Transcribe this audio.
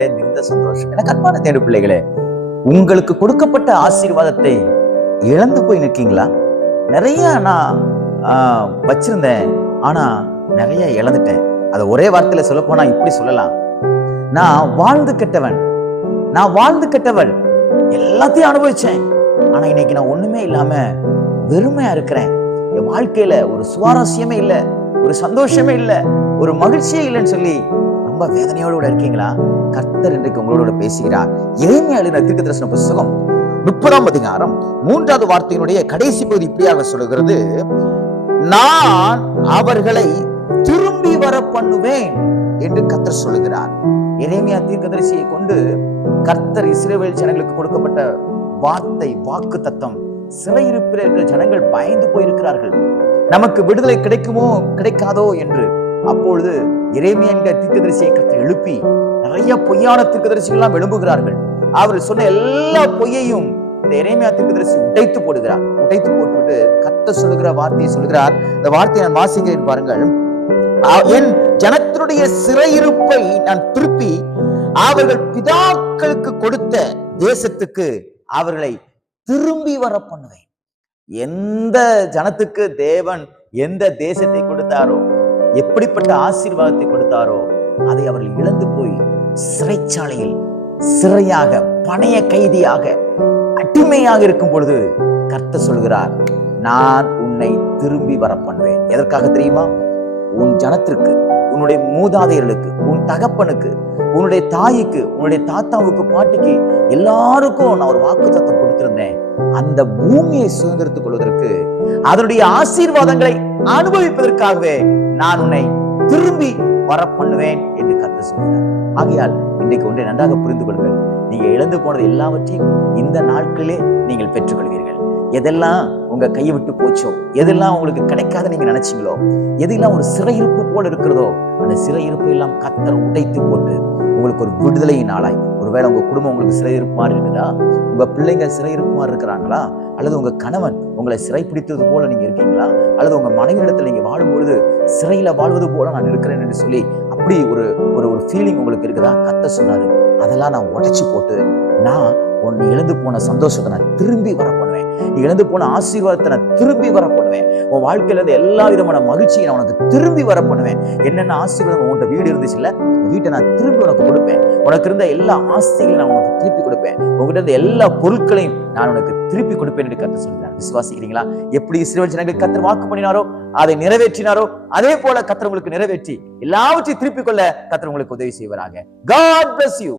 மிகுந்த சந்தோஷம். எனக்கு அன்பான தேடு பிள்ளைகளே, உங்களுக்கு கொடுக்கப்பட்ட ஆசீர்வாதத்தை இழந்து போய் நிற்கீங்களா? நிறைய நான் வச்சிருந்தேன், ஆனா நிறைய இழந்துட்டேன். அதை ஒரே வார்த்தையில சொல்ல போனா இப்படி சொல்லலாம், நான் வாழ்ந்து கெட்டவள், எல்லாத்தையும் அனுபவிச்சேன். ஆனா இன்னைக்கு நான் ஒண்ணுமே இல்லாம வெறுமையா இருக்கிறேன். என் வாழ்க்கையில ஒரு சுவாரஸ்யமே இல்லை, ஒரு சந்தோஷமே இல்லை, ஒரு மகிழ்ச்சியே இல்லைன்னு சொல்லி ரொம்ப வேதனையோடு கூட இருக்கீங்களா? கர்த்தர் இன்றைக்கு உங்களோட பேசுகிறார். எரேமியா எழுதின தீர்க்கதரிசன புத்தகம் 30ஆம் அதிகாரம் 3வது வார்த்தையினுடைய கடைசி பகுதி இப்படியாக சொல்லுகிறது, நான் அவர்களை திரும்பி வர பண்ணுவேன் என்று கர்த்தர் சொல்லுகிறார். எரேமியா தீர்க்கதரிசியை கொண்டு கர்த்தர் இஸ்ரவேல் ஜனங்களுக்கு கொடுக்கப்பட்ட வார்த்தை, வாக்கு தத்தம். சிறையிருப்பில் இருக்கிற ஜனங்கள் பயந்து போயிருக்கிறார்கள், நமக்கு விடுதலை கிடைக்குமோ கிடைக்காதோ என்று. அப்பொழுது எரேமியா என்கிற தீர்க்கதரிசியை கர்த்தர் எழுப்பி நிறைய பொய்யான தீர்க்கதரிசிகள் எல்லாம் எழும்புகிறார்கள். அவர் சொன்ன எல்லா பொய்யையும் இந்த எரேமியா தீர்க்கதரிசி உடைத்து போடுகிறார். உடைத்து போட்டுவிட்டு கர்த்தர் சொல்லுகிற வார்த்தையை சொல்லுகிறார். இந்த வார்த்தையை நான் வாசிக்கிறேன் பாருங்கள். என் ஜனத்தினுடைய சிறையிருப்பை நான் திருப்பி அவர்கள் பிதாக்களுக்கு கொடுத்த தேசத்துக்கு அவர்களை திரும்பி வர பண்ணுவேன். எந்த ஜனத்துக்கு தேவன் எந்த தேசத்தை கொடுத்தாரோ, எப்படிப்பட்ட ஆசீர்வாதத்தை கொடுத்தாரோ, அதை அவர்கள் இழந்து போய் சிறைச்சாலையில் சிறையாக, பணைய கைதியாக, அடிமையாக இருக்கும் பொழுது கர்த்தர் சொல்கிறார், நான் உன்னை திரும்பி வர பண்ணுவேன். எதற்காக தெரியுமா? உன் ஜனத்திற்கு, உன்னுடைய மூதாதையர்களுக்கு, உன் தகப்பனுக்கு, உன்னுடைய தாய்க்கு, உன்னுடைய தாத்தாவுக்கு, பாட்டிக்கு, எல்லாருக்கும் நான் ஒரு வாக்குத்தத்தம் கொடுத்திருந்தேன். அந்த பூமியை சுதந்திரத்துக் கொள்வதற்கு, அதனுடைய ஆசீர்வாதங்களை அனுபவிப்பதற்காகவே நான் உன்னை திரும்பி வர பண்ணுவேன் என்று கர்த்தர் சொல்கிறார். ஆகையால் இன்றைக்கு ஒன்றை நன்றாக புரிந்து கொள்ளுங்கள். நீங்க இழந்து போனது எல்லாவற்றையும் இந்த நாட்களிலே நீங்கள் பெற்றுக்கொள்வீர்கள். எதெல்லாம் உங்க கையை விட்டு போச்சோ, எதெல்லாம் உங்களுக்கு கிடைக்காத நீங்க நினைச்சீங்களோ, எதெல்லாம் ஒரு சிறையிருப்பு போல இருக்கிறதோ, அந்த சிறையிருப்பு எல்லாம் கர்த்தர் உடைத்து போட்டு உங்களுக்கு ஒரு விடுதலையின் ஆளாய். ஒருவேளை உங்க குடும்பம் உங்களுக்கு சிறையிருப்பு மாதிரி இருக்குதா? உங்க பிள்ளைங்க சிறையிருப்பு மாதிரி இருக்கிறாங்களா? அல்லது உங்க கணவன் உங்களை சிறை பிடித்தது போல நீங்க இருக்கீங்களா? அல்லது உங்க மனைவியிடத்தில் நீங்க வாழும்பொழுது சிறையில வாழ்வது போல நான் இருக்கிறேன் என்று சொல்லி அப்படி ஒரு ஒரு ஃபீலிங் உங்களுக்கு இருக்குதா? கர்த்தர் சொன்னாரு, அதெல்லாம் நான் உடைச்சு போட்டு நான் உன்னை இழந்து போன சந்தோஷத்தை நான் திரும்பி வர பண்ணுவேன். நீ இழந்து போன ஆசீர்வாதத்தை நான் திரும்பி வர பண்ணுவேன். உன் வாழ்க்கையில இருந்து எல்லா விதமான மகிழ்ச்சியை நான் உனக்கு திரும்பி வர பண்ணுவேன். என்னென்ன ஆசீர்வாதம் உன்கிட்ட வீடு இருந்துச்சுல்ல, வீட்டை நான் திரும்பி உனக்கு கொடுப்பேன். உனக்கு இருந்த எல்லா ஆசைகளையும் நான் உனக்கு திருப்பி கொடுப்பேன். உங்ககிட்ட இருந்த எல்லா பொருட்களையும் நான் உனக்கு திருப்பி கொடுப்பேன் என்று கர்த்தர் சொல்கிறார். விசுவாசிக்கிறீங்களா? எப்படி இஸ்ரவேல் ஜனங்களுக்கு கர்த்தர் வாக்கு பண்ணினாரோ, அதை நிறைவேற்றினாரோ, அதே போல கர்த்தர் உங்களுக்கு நிறைவேற்றி எல்லாவற்றையும் திருப்பிக் கொள்ள கர்த்தர் உங்களுக்கு உதவி செய்வாராக. God bless you.